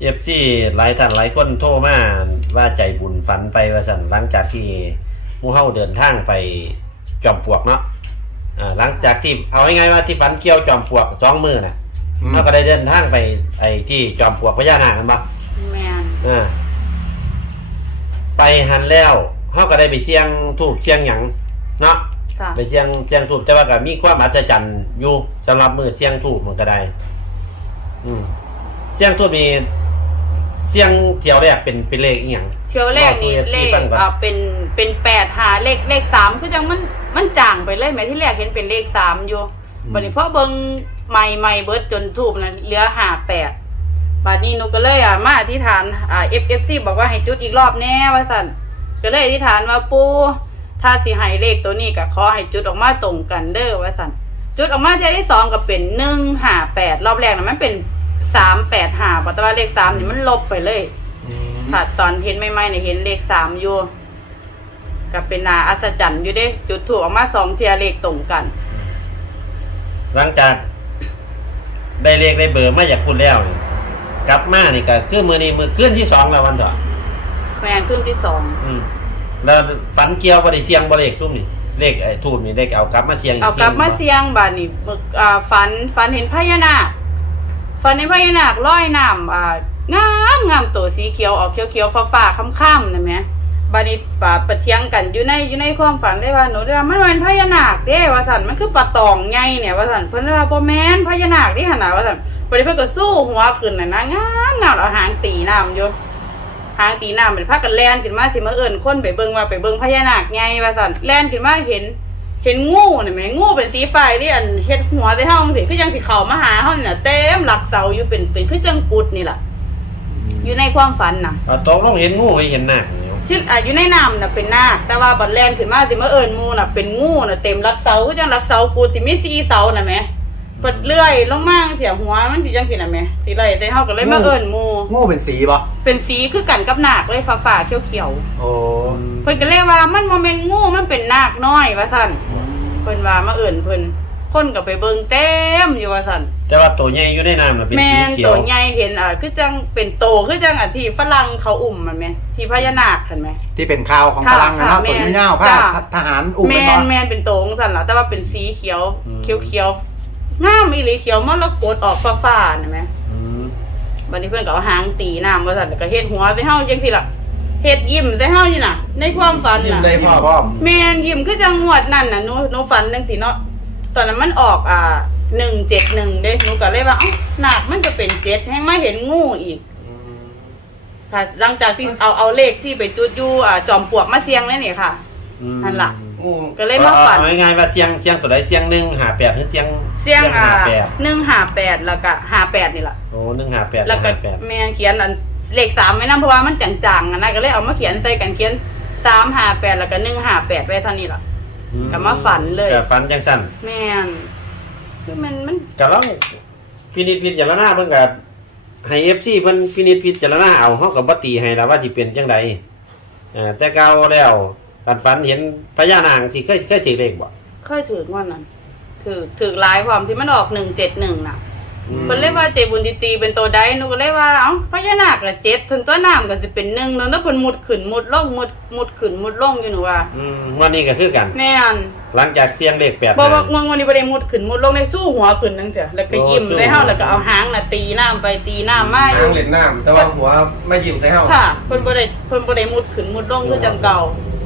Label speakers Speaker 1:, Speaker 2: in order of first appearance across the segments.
Speaker 1: FC หลายท่านหลายคนโทรมาว่าใจบุญฝันไปว่าซั่นหลังจากที่หมู่เฮาเดินทางไปจอมปลวกเนาะหลังจากที่เอาง่ายๆว่าที่ฝันเกี่ยวจอมปลวก2มื้อน่ะเฮาก็ได้เดินทางไปไอ้ที่จอมปลวกพญานาคกันบ่
Speaker 2: แม่น
Speaker 1: ไปหันแล้วเฮาก็ได้ไปเสี่ยงธูปเสี่ยงหยังเนาะไปเสี่ยงธูปแต่ว่าก็มีความอัศจรรย์อยู่สำหรับมื้อเสี่ยงธูปมันก็ได้เสี่ยงธูปมีเสี่ยงเที่ยวแรกเป็นเลขอีหยัง
Speaker 2: เที่ยวแรกนี่เลขเป็น8หาเลข3คือจังมันจางไปเลยแม้ที่แรกเห็นเป็นเลข3อยู่บัดนี้พอเบิ่งใหม่เบิดจนทูบนั้นเหลือ58บัดนี้หนูก็เลยมาอธิษฐาน FFC บอกว่าให้จุดอีกรอบแน่ว่าซั่นก็เลยอธิษฐานว่าปู่ถ้าสิให้เลขตัวนี้ก็ขอให้จุดออกมาตรงกันเด้อว่าซั่นจุดออกมาเที่ยที่2ก็เป็น158รอบแรกน่ะมันเป็น385แต่ว่าเลข3นี่มันลบไปเลยค่ะตอนเห็นใหม่ๆเนี่ยเห็นเลข3อยู่ก็เป็นน่าอัศจรรย์อยู่เด้จุดถูกออกมา2เที่ยเลขตรงกัน
Speaker 1: หลังจากได้เลขได้เบอร์มาจากคุณแล้วกลับมานี่ก็คือมื้อนี้มื้อคืนที่2แล้ววันเถอะ
Speaker 2: แม่นคืนที่2
Speaker 1: แล้วฝันเกี่ยวบ่ได้เสี่ยงบ่เลขซุ่มนี่เลขไอ้ทูบนี่เลขเอากลับมาเสี่ยงอีกที
Speaker 2: เอากลับมาเสี่ยงบัดนี้ฝันเห็นพญานาคฝันในพญานาคลอยน้ำงามตัวสีเขียวออกเขียวๆฟ้าๆค่ำๆนั่นแหมบัดนี้ปะเถียงกันอยู่ในความฝันได้ว่าหนูได้ว่ามันเป็นพญานาคเด้ว่าซั่นมันคือปลาตองใหญ่เนี่ยว่าซั่นเพิ่นว่าบ่แม่นพญานาคนี่หั่นน่ะว่าซั่นบัดนี้เพิ่นก็สู้หัวขึ้นน่ะนะงามเอาหางตีน้ำอยู่หางตีน้ำเป็นพากันแล่นขึ้นมาสิมาเอิ้นคนไปเบิ่งว่าไปเบิ่งพญานาคใหญ่ว่าซั่นแล่นขึ้นมาเห็นงูนี่แหมงูเป็นสีฟ้าที่อันเฮ็ดหัวใส่เฮาจังซี่คือจังสิเข้ามาหาเฮานี่น่ะเต็มหลักเสาอยู่เป็นคือจังกุดนี่ล่ะอยู่ในความฝันน่ะ
Speaker 1: ตกลงเห็นงูให้เห็นนาค
Speaker 2: ที่อยู่ในน้ำน่ะเป็นนาคแต่ว่าบัดแล่นขึ้นมาสิมาเอิ้นงูน่ะเป็นงูน่ะเต็มหลักเสาคือจังหลักเสากุดสิมี4เสาน่ะแหมเปิดเลื่อยลงมาเสียหัวมันสิจังซี่น่ะแหมสิเลยแต่เฮาก็เลยมาเอิ้น
Speaker 3: งูเป็นสีบ่
Speaker 2: เป็นสีคือกันกับนาคเลยฟ้าๆเขียว
Speaker 3: ๆโอ้
Speaker 2: เพิ่นก็เลยว่ามันบ่แม่นงูมันเป็นนาคน้อยว่าซั่นเพิ่นว่ามาเอิ้นเพิ่นคนก็ไปเบิ่งเต็มอยู่ว่าซั่น
Speaker 1: แต่ว่าตัวใหญ่อยู่ในน้ำน่ะเป็นสีเขียว
Speaker 2: แม่นตัวใหญ่เห็นคือจังเป็นโตคือจังที่ฝรั่งเขาอุ้มมันแม่ที่พญานาคคั่นแม่
Speaker 3: ที่เป็นข่าวของฝรั่งเนาะตัวยาวๆผ้าทหารอุ้ม
Speaker 2: มันบ่แม่นเป็นโตจังซั่นล่ะแต่ว่าเป็นสีเขียวเขียวงามอีหลีเขียวมรกตออกฟ้าๆน่ะแม่บัดนี้เพิ่นก็เอาหางตีน้ำว่าซั่นแล้วก็เฮ็ดหัวใส่เฮาจังซี่ล่ะเฮ็ดยิ้มใส่เฮานี่น่ะในความฝันน่ะยิ้ม
Speaker 3: ได้พ่อ
Speaker 2: แม่นยิ้มคือจังงวดนั่นน่ะหนูฝันจังซี่เนาะตอนนั้นมันออก171เด้หนูก็เลยว่านาคมันจะเป็น7แฮงมาเห็นงูอีกค่ะหลังจากที่เอาเลขที่ไปจุดอยู่จอมปลวกมาเสี่ยงแล้วนี่ค่ะนั่นล่ะก็เลยมาฝัน
Speaker 1: ง่ายๆว่าเสี่ยงตัวใดเสี่ยง158หรือเสี่ยง
Speaker 2: 158แล้วก็58นี่ล่ะ
Speaker 1: โอ้158
Speaker 2: แล้วก็แม่เขียนอันเลข3ไว้นำเพราะว่ามันจางๆนะก็เลยเอามาเขียนใส่กันเขียน358แล้วก็158ไว้เท่านี้ล่ะก็มาฝันเลย
Speaker 1: ก็ฝันจังซั่น
Speaker 2: แม่นคือมัน
Speaker 1: ก็ลองพินิจพิจารณาเพิ่นก็ให้ FC เพิ่นพินิจพิจารณาเอาเฮาก็บ่ตีให้ล่ะว่าสิเป็นจังไดแต่เก่าแล้วการฝันเห็นพญานาคสิเคยถือเลขบ่
Speaker 2: เคยถือวันนั้นถือหลายความที่มันออก171น่ะเพิ่นเลยว่าเจบุญตีเป็นตัวใดหนูก็เลยว่าพญานาคก็7ถึงตัวน้ำก็สิเป็น1แล้วเพิ่นมุดขึ้นมุดลงมุดขึ้นมุดลงอยู่หนูว่า
Speaker 1: วันนี้ก็คือกัน
Speaker 2: แม่น
Speaker 1: หลังจากเสียงเลข8
Speaker 2: บ่วันนี้บ่ได้มุดขึ้นมุดลงได้สู้หัวขึ้นจังซี่แล้วก็ยิ้มได้เฮาแล้วก็เอาหางน่ะตีน้ำไปตีน้ำมา
Speaker 4: อยู่หางเล่นน้ำแต่ว่าหัวมายิ้มใส่เฮา
Speaker 2: ค่ะเพิ่นบ่ได้มุดขึ้นมุดลงคือจังเก่า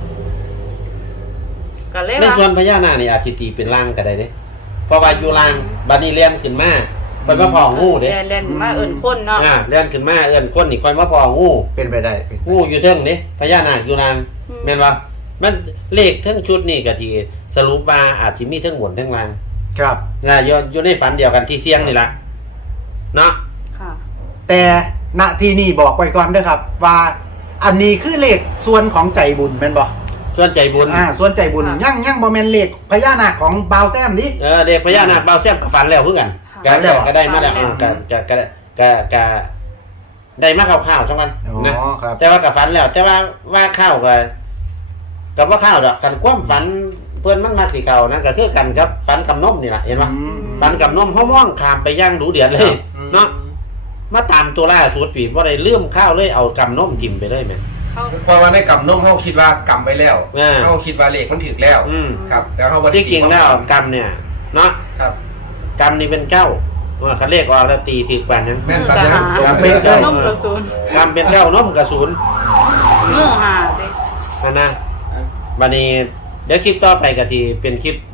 Speaker 2: ก็เลยว่า
Speaker 1: ในส่วนพญานาคนี่อาจสิตีเป็นล่างก็ได้เด้เพราะว่าอยู่ล่างบัดนี้เลี้ยงขึ้นมาค่อยมาพองูเด้
Speaker 2: เล่นมาเอิ้นคนเนาะ
Speaker 1: เล่นขึ้นมาเอิ้นคนนี่ค่อยมาพองู
Speaker 3: เป็นไปได้
Speaker 1: งูอยู่เทิงเด้พญานาคอยู่ล่างแม่นบ่มันเลขทั้งชุดนี่ก็ที่สรุปว่าอาจสิมีทั้งบนทั้งล่าง
Speaker 3: ครับ
Speaker 1: อยู่ในฝันเดียวกันที่เสียงนี่ล่ะเนาะ
Speaker 2: ค่ะ
Speaker 3: แต่ณที่นี่บอกไว้ก่อนเด้อครับว่าอันนี้คือเลขส่วนของใจบุญแม่นบ่
Speaker 1: ส่วนใจบุญ
Speaker 3: ส่วนใจบุญยังบ่แม่นเลขพญานาคของบ่าวแซมดิ
Speaker 1: เด็กพญานาคบ่าวแซมก็ฝันแล้วคือกันก็ได้มาแล้วก็ได้มาข่าวๆจังกันนะแต่ว่าก็ฝันแล้วแต่ว่าข่าวก็บ่ข่าวดอกกันความฝันเพิ่นมันมักสิเข้านะก็คือกันครับฝันกับนมนี่ล่ะเห็นบ่ฝันกับนมเฮามองข้ามไปย่างดูเดือดเลยเนาะมาตามตัวล่าสุดปีบ่ได้ลืมข้าวเลยเอากำนมจิ้มไปเลยแม่
Speaker 2: เขา
Speaker 4: เพราะว่าในกำนมเขาคิดว่ากำไปแล้ว
Speaker 1: อ่า
Speaker 4: เขาคิดว่าเลขมันถึกแล้ว ครับแต่เขาบ่ได้
Speaker 1: ที่จริงแล้วกำเนี่ยเนาะ
Speaker 4: ครับ
Speaker 1: กำนี่เป็นเก้าว่าเขาเรียกว่าแล้วตีถือกว่านั้น
Speaker 4: แม่นปานนั้น
Speaker 1: กำเป็นเก้า
Speaker 2: นมกระสุน
Speaker 1: กำเป็นเก้านมกระสุน
Speaker 2: มือหาเด้
Speaker 1: นะวันนี้เดี๋ยวคลิปต่อไปก็ที่เป็นคลิป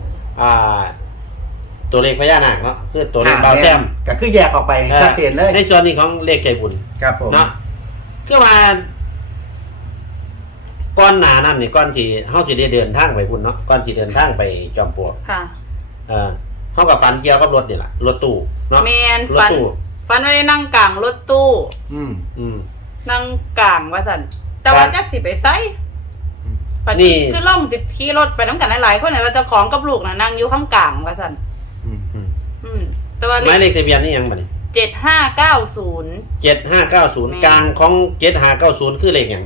Speaker 1: ตัวเลขพญานาคเนาะคือตัวเลขเบาแซม
Speaker 3: ก็คือแยกออกไปชัดเจนเลย
Speaker 1: ในส่วนนี้ของเลขใจบุญ
Speaker 3: ครับผม
Speaker 1: เนาะคือว่าก้อนหนานั่นนี่ก้อนที่เฮาสิได้เดินทางไปบุญเนาะก้อนที่เดินทางไปจอมปลวก
Speaker 2: ค่ะ
Speaker 1: เฮากับฝันเกี่ยวกับรถนี่ล่ะรถตู้เนาะ
Speaker 2: แมน
Speaker 1: รถ
Speaker 2: ฟัน
Speaker 1: ตู้
Speaker 2: ฟันไว้นั่งกลางรถตู้
Speaker 3: อืม
Speaker 2: นั่งกลางว่าสันแต่ว่าจักสิไปไสปัด
Speaker 1: นี่
Speaker 2: คือล่องติดขี่รถไปน้ำกันหลายๆคนเนี่ยว่าเจ้าของกับลูกน่ะนั่งอยู่ข้างกลางว่าสัน
Speaker 3: อืม
Speaker 2: แต่ว่า
Speaker 1: หมายเลขทะเบียนนี่ยังบัดนี้
Speaker 2: 7590
Speaker 1: 7590กลางของ7590คือเลขหยัง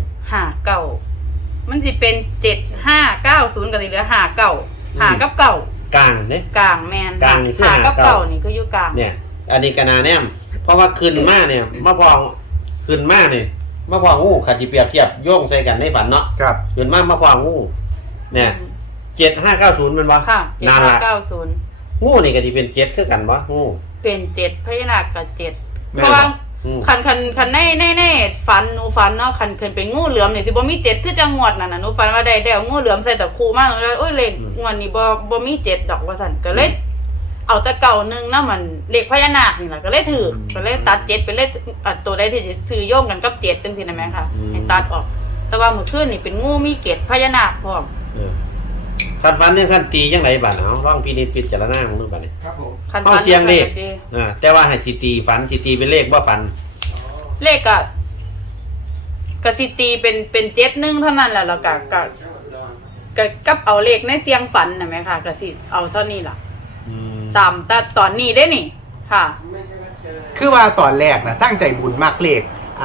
Speaker 2: 59มันสิเป็น7590ก็สิเหลือ59หากับเก่าก
Speaker 1: ลางเด้
Speaker 2: กลางแมน
Speaker 1: กลางนี่คือ
Speaker 2: หากับ
Speaker 1: 59
Speaker 2: เก่านี่คืออยู่กลาง
Speaker 1: เนี่ย อันนี้ก็นาแนมเพราะว่าขึ้นมาเนี่ยมาพอขึ้นมาเนี่ยมาพองูขัดจิเปรียบเทียบโยงใส่กันในฝันเนาะ
Speaker 3: ครับ
Speaker 1: ขึ้นมาพองูเนี่ย7590เป็นบ่
Speaker 2: ค่ะ
Speaker 1: นานละ
Speaker 2: 7590
Speaker 1: งูนี่ก็ที่เป็น7คือกันบ่งู
Speaker 2: เป็น7พญานาคกับ7
Speaker 1: แม่
Speaker 2: เพ
Speaker 1: น
Speaker 2: ราะว่า
Speaker 1: อืม
Speaker 2: คันในฝันหนูฝันเนาะคันเคยเป็นงูเหลือมนี่สิบ่มี7คือจังหวัดนั่นน่ะหนูฝันว่าได้เอางูเหลือมใส่ตะคูมาแล้วโอ้ยเลขงวดนี้บ่มี7ดอกว่าซั่นก็เลยเอาแต่เก่านึงนะมันเลขพญานาคนี่ล่ะก็เลยถือก็เลยตัด7เป็นเลขตัวใดที่ถือโยงกันกับ7จังซี่นะแม่ค่ะให้ตัดออก แต่ว่าเมื่อคืนนี่เป็นงูมีเกล็ดพญานาคพร้อม
Speaker 1: คันฝันเนี่ยคันตีจังไดบัดเอาลองพินิจพิจารณาของมึงบัดนี้
Speaker 4: ครับผม
Speaker 2: คัน
Speaker 1: เฮา
Speaker 2: ฝัน
Speaker 1: เสียงเลข
Speaker 2: ก็ดี
Speaker 1: แต่ว่าให้สิตีฝันสิตีเป็นเลขบ่ฝัน
Speaker 2: เลขก็สิตีเป็น71เท่านั้นแหละแล้วก็กับเอาเลขในเสียงฝันน่ะแม่ค่ะก็สิเอาเท่านี้ล่ะ ตามแต่ตอนนี้ได้นี่ ค่ะ
Speaker 3: คือว่าตอนแรกนะตั้งใจบุญมากเลข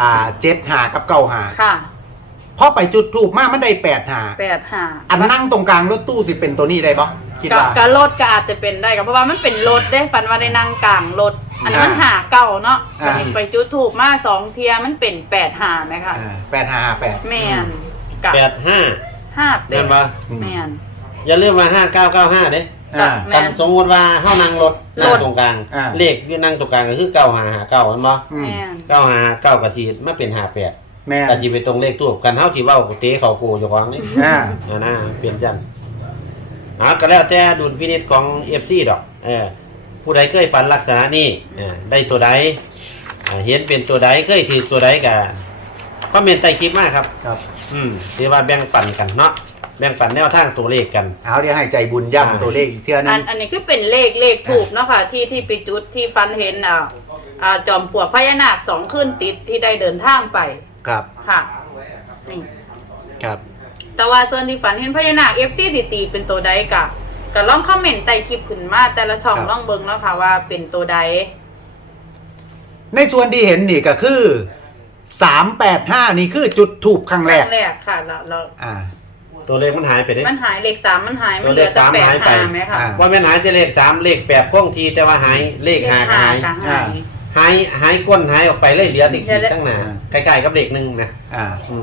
Speaker 3: 75กับ95
Speaker 2: ค่ะ
Speaker 3: พอไปจุดทูบมามันได้85
Speaker 2: 85
Speaker 3: อันนั่งตรงกลางรถตู้สิเป็นตัวนี้ได้ปะคิดว่า
Speaker 2: กับรถก็อาจจะเป็นได้ก็เพราะว่ามันเป็นรถได้ฝันว่าได้นั่งกลางรถ อันนั้นมันหาเก่าเนาะ
Speaker 3: อ่า
Speaker 2: ไปจุดถูกมา2เทียมันเป็น85ไหมคะ
Speaker 3: 8558
Speaker 2: แม่นกับ
Speaker 1: 85
Speaker 2: 5
Speaker 1: แม่นบ่
Speaker 2: แม่น
Speaker 1: อย่าลืมว่า5995เด้
Speaker 3: อ่า
Speaker 2: แม่
Speaker 1: กัน
Speaker 2: น
Speaker 1: สมมุติว่าเฮานั่งรถนั่งตรงกลาง
Speaker 3: อ่า
Speaker 1: เลขที่นั่งตรงกลางก็คือ9559แม่นบ่
Speaker 3: อืม
Speaker 2: แม่น
Speaker 1: 959ก็สิมาเป็น58
Speaker 3: แม่
Speaker 1: ก็สิไปตรงเลขทูบกันเฮาที่เว้าเตะเข้าโกเจ้าของนี่ นะเปลี่ยนจันก็แล้วแต่ดุลพินิจของ FC ดอกผู้ใดเคยฝันลักษณะนี้ได้ตัวใดเห็นเป็นตัวใดเคยถือตัวใดก็คอมเมนต์ใต้คลิปมาครับ
Speaker 3: ครับ
Speaker 1: ถือว่าแบ่งปันกันเนาะแบ่งปันแนวทางตัวเลขกัน
Speaker 3: เอาเดี๋ยวให้ใจบุญย่ำตัวเลขอีกเทื่อนึง
Speaker 2: อันนี้คือเป็นเลขถูกเนาะค่ะที่ไปจุดที่ฟันเห็นจอมปลวกพญานาค2คืนติดที่ได้เดินทางไป
Speaker 3: ครับ
Speaker 2: ค่ะนี่
Speaker 3: ครับ
Speaker 2: แต่ว่าส่วนที่ฝันเห็นพญานาค FC ตีเป็นตัวใดก็ลองคอมเมนต์ใต้คลิปขึ้นมาแต่ละช่องลองเบิ่งแล้วค่ะว่าเป็นตัวใด
Speaker 3: ในส่วนที่เห็นนี่ก็คือ385นี่คือจุดทูบครั้งแรก
Speaker 2: แรกค่ะแล้ว
Speaker 3: อ่า
Speaker 1: ตัวเลขมันหายไปเด้
Speaker 2: มันหายเลข3มันหายมันเหลือแต่
Speaker 1: ตัวเลข3หายไป
Speaker 2: 85ไหมคะ
Speaker 1: ว่าแม่นหายแต่เลข3เลข8คงทีแต่ว่าหายเลข5ก็หาย
Speaker 2: ก็หาย
Speaker 1: หายก้นหายออกไปเลยเหลือติด
Speaker 2: เดี๋ยว
Speaker 1: ข้างหน้าใกล้ๆกับเลข1นะ
Speaker 3: อ่า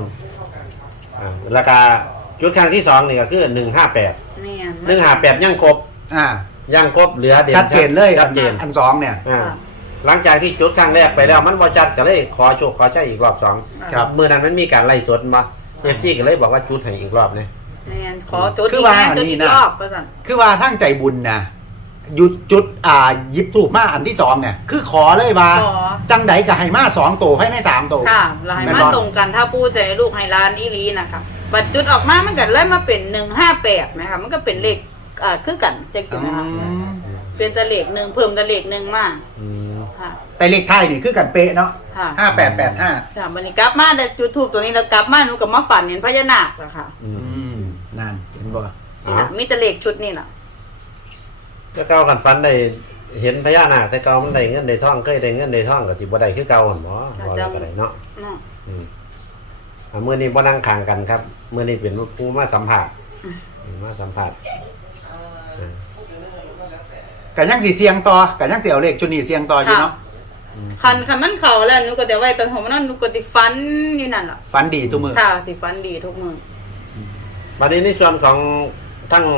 Speaker 1: แล้วก็จุดครั้งที่2นี่ก็คือ158
Speaker 2: แม่น
Speaker 1: 158ยังครบ
Speaker 3: อ่า
Speaker 1: ยังครบเหลือเด่น
Speaker 3: ชัดเจนเลย
Speaker 1: ชัดเจน
Speaker 3: อันสองเนี่ย
Speaker 1: หลังจากที่จุดครั้งแรกไปแล้วมันบ่ชัดก็เลยขอโชคขอใช้อีกรอบ2
Speaker 3: ครับ
Speaker 1: เมื่อนั้นมันมีการไล่สดมาเอฟซีก็เลยบอกว่าจุดให้อีกรอบนะ
Speaker 2: แม่นขอจุด
Speaker 3: คือ
Speaker 2: อีก
Speaker 3: ว่า
Speaker 2: นะ
Speaker 3: อัน
Speaker 2: จุด
Speaker 3: นี้
Speaker 2: อีก
Speaker 3: นะ
Speaker 2: รอบก็สั่น
Speaker 3: คือว่าทั้งใจบุญนะหยุดจุดยิบถูกมาอันที่สองเนี่ย คือขอเลยว่า
Speaker 2: ขอ
Speaker 3: จังไดกับให้มา2ตัวให้ไม่3ตัว
Speaker 2: ค่ะลายมาตรงกันถ้าปู้ใจลูกไฮร้านอีรีนะคะบัตรจุดออกมามันก็เลยมาเป็น158นะคะมันก็เป็นเลขคือกันเด็ก
Speaker 3: อื
Speaker 2: นะคะ
Speaker 3: ม
Speaker 2: เป็นตะเลข1เพิ่มตะเลข1มาค่ะ
Speaker 3: แต่เลขไทยนี่คือกันเป๊ะเนาะ
Speaker 2: ค่ะ
Speaker 3: 5885
Speaker 2: ค่ะวันนี้กลับมาได้จุดถูกตัวนี้แล้วกลับมาหนูกับมาฝันเห็นพญานาคแล้วค่ะ
Speaker 3: นั่นเห็นบ่
Speaker 2: นี่ล่ะมีแตะเลขชุดนี่ล่ะ
Speaker 1: ก็เก่ากันฟันได้เห็นพญานาคแต่เก่ามันได้เงินได้ทองเคยได้เงินได้ทองก็สิบ่ได้คือเก่าหั่นบ่บ่ได้ก็ได้เนาะ
Speaker 2: เนาะ
Speaker 1: มื้อนี้บ่นั่งข้างกันครับมื้อนี้เป็นผู้มาสัมภาษณ์มาสัมภาษณ์
Speaker 3: กันยังสิเสียงต่อกันยังสิเอาเลขชุดนี้เสียงต่ออยู่เนาะ
Speaker 2: คันมันเข้าแล้วหนูก็จะไว้ตอนหัวมันนอนหนูก็สิฝันอยู่นั่นล่ะ
Speaker 3: ฝันดีทุกมือ
Speaker 2: ค่ะสิฝันดีทุกมื้อ
Speaker 1: บัดนี้ในส่วนของทั้ง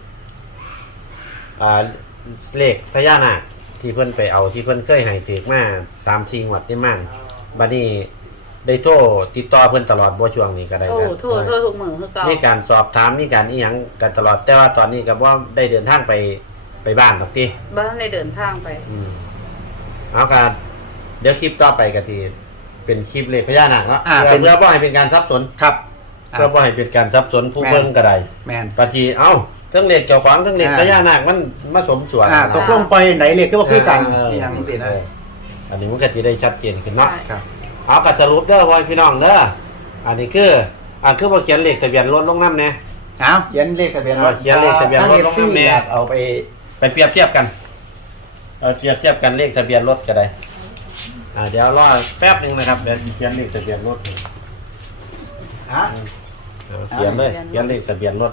Speaker 1: เลขพญานาคที่เพิ่นไปเอาที่เพิ่นเคยให้ถือมา3-4งวดได้มั่นบัดนี้ได้โทรติดต่อเพิ่นตลอดบ่ช่วงนี้ก็ได้
Speaker 2: โท
Speaker 1: นะ
Speaker 2: ษทุกมื้อคือเก่า
Speaker 1: มีการสอบถามมีการอีหยังกันตลอดแต่ว่าตอนนี้ก็บ่ได้เดินทางไปบ้านดอกติ
Speaker 2: บ่ทันได้เดินทางไป
Speaker 1: เอาการเดี๋ยวคลิปต่อไปก็ที่เป็นคลิปเลขพญานาคเนาะ
Speaker 3: เป็น
Speaker 1: เพื่อบ่ให้เป็นการซับสน
Speaker 3: ครับ
Speaker 1: เพื่อบ่ให้เป็นการซับสนผู้เบิ่งก็ได้
Speaker 3: แมน
Speaker 1: ก็ที่เอ้าทั้งเลขเจ้าของทั้งเลขพญานาคมันมาสมส่วน
Speaker 3: ตกลงไปไหนเลขก็ว่าคือกันอย่างสินะ
Speaker 1: อันนี้มันก็สิได้ชัดเจนขึ้นเนาะ
Speaker 3: ครับ
Speaker 1: เอาก็สรุปเด้อพ่อพี่น้องเด้ออันนี้คือบ่เขียนเลขทะเบียนรถลงนำแน่
Speaker 3: เอาเขียนเลขทะเบียนรถ
Speaker 1: เขียนเลขทะเบียนรถลง
Speaker 3: ทั้
Speaker 1: น้ำแน่
Speaker 3: อยากเอาไป
Speaker 1: ไปเปรียบเทียบกันเปรียบเทียบกันเลขทะเบียนรถก็ได้เดี๋ยวรอแป๊บนึงนะครับเดี๋ยวเขียนเลขทะเบียนรถ
Speaker 3: ฮะ
Speaker 1: เขียนเลยเขียนเลขทะเบียนรถ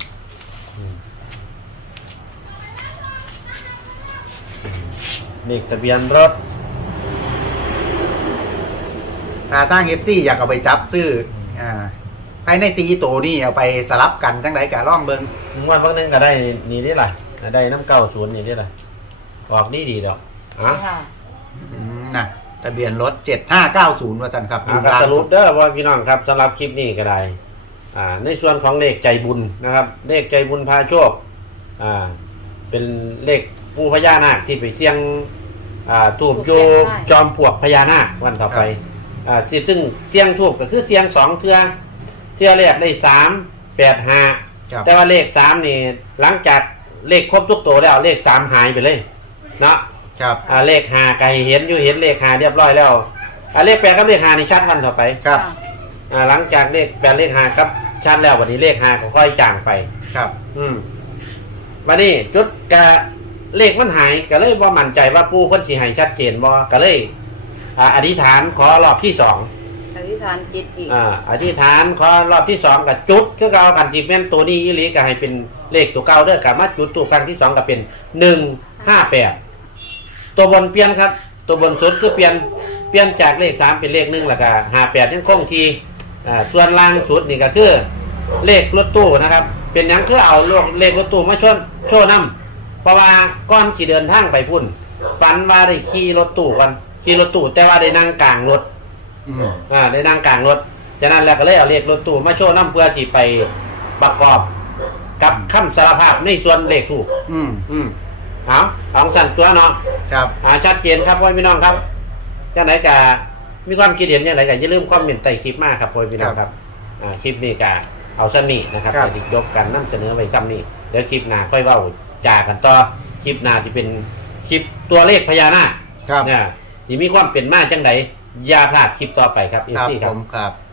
Speaker 1: เลขทะเบียนรถ
Speaker 3: ถ้าตั้ง FC อยากเอาไปจับซื้อภายใน4ตัวนี่เอาไปสลับกันจังไดก็ลองเบิ่ง
Speaker 1: งวดบางนึงก็ได้นี่ได้ล่ะได้น้ำ90นี่ได้ล่ะออกดีดอกอ่ะ
Speaker 2: ค่ะ
Speaker 3: น่ะทะเบียนรถ7590ว่าจันครับ
Speaker 1: สรุปเด้อว่าพี่น้องครับสำหรับคลิปนี้ก็ได้ในส่วนของเลขใจบุญนะครับเลขใจบุญพาโชคเป็นเลขปูพญานาคที่ไปเสี่ยงทูบอยู่จอมปลวกพญานาควันต่อไปซึ่งเสี่ยงทูบก็คือเสี่ยง2เทื่อแรกได้385แต่ว่าเลข3นี่หลังจากเลขครบทุกตัวแล้วเลข3หายไปเลยเนาะ
Speaker 3: ครับ
Speaker 1: เลข5ก็เห็นอยู่เห็นเลข5เรียบร้อยแล้วเลข8กับเลข5นี่ชัดวันต่อไป
Speaker 3: ครับ
Speaker 1: หลังจากเลข8เลข5ครับชัดแล้ววันนี้เลข5ก็ค่อยจางไป
Speaker 3: ครับ
Speaker 1: วันนี้จุดกะเลขมันหายก็เลยบ่มั่นใจว่าปู่เพิ่นสิให้ชัดเจนบ่ก็เลยอธิษฐานขอรอบที่2
Speaker 2: อธิษฐานจิตอีก
Speaker 1: อธิษฐานขอรอบที่2กับจุดคือเก่ากันสิแม่นตัวนี้อีหลีก็ให้เป็นเลขตัวเก่าเด้อก็มาจุดตัวครั้งที่2ก็เป็น158ตัวบนเปลี่ยนครับตัวบนสุดคือเปลี่ยนจากเลข3เป็นเลข1แล้วก็58ยังคงที่ส่วนล่างสุดนี่ก็คือเลขรถตู้นะครับเป็นหยังคือเอาเลขรถตู้มาโชว์นำเพราะว่าก่อนสิเดินทางไปพุ่นฝันว่าได้ขี่รถตู้กันขี่รถตู้แต่ว่าได้นั่งกลางรถได้นั่งกลางรถฉะนั้นแล้วก็เลยเอาเลขรถตู้มาโชว์นำเพื่อที่ไปประกอบกับคำสารภาพในส่วนเลขถูกเอาสั่นตัวเนาะ
Speaker 3: ครับ
Speaker 1: ชัดเจนครับพ่อพี่น้องครับจังไหนกะมีความคิดเห็นอย่างไรกะอย่าลืมคอมเมนต์ใต้คลิปมากครับพ่อพี่น้องครับคลิปนี้กะเอาซ้ำนี่นะครับไปติดยกกันนำเสนอไว้ซ้ำนี่เดี๋ยวคลิปหน้าค่อยเว้าจากันต่อคลิปหน้าที่เป็นคลิปตัวเลขพญานาค
Speaker 3: ครับ
Speaker 1: เนี่ยที่มีความเป็นมาจังไดอย่าพลาดคลิปต่อไปครับ
Speaker 3: ครับ
Speaker 1: FC ค
Speaker 3: ผ
Speaker 1: รับ
Speaker 3: มครับ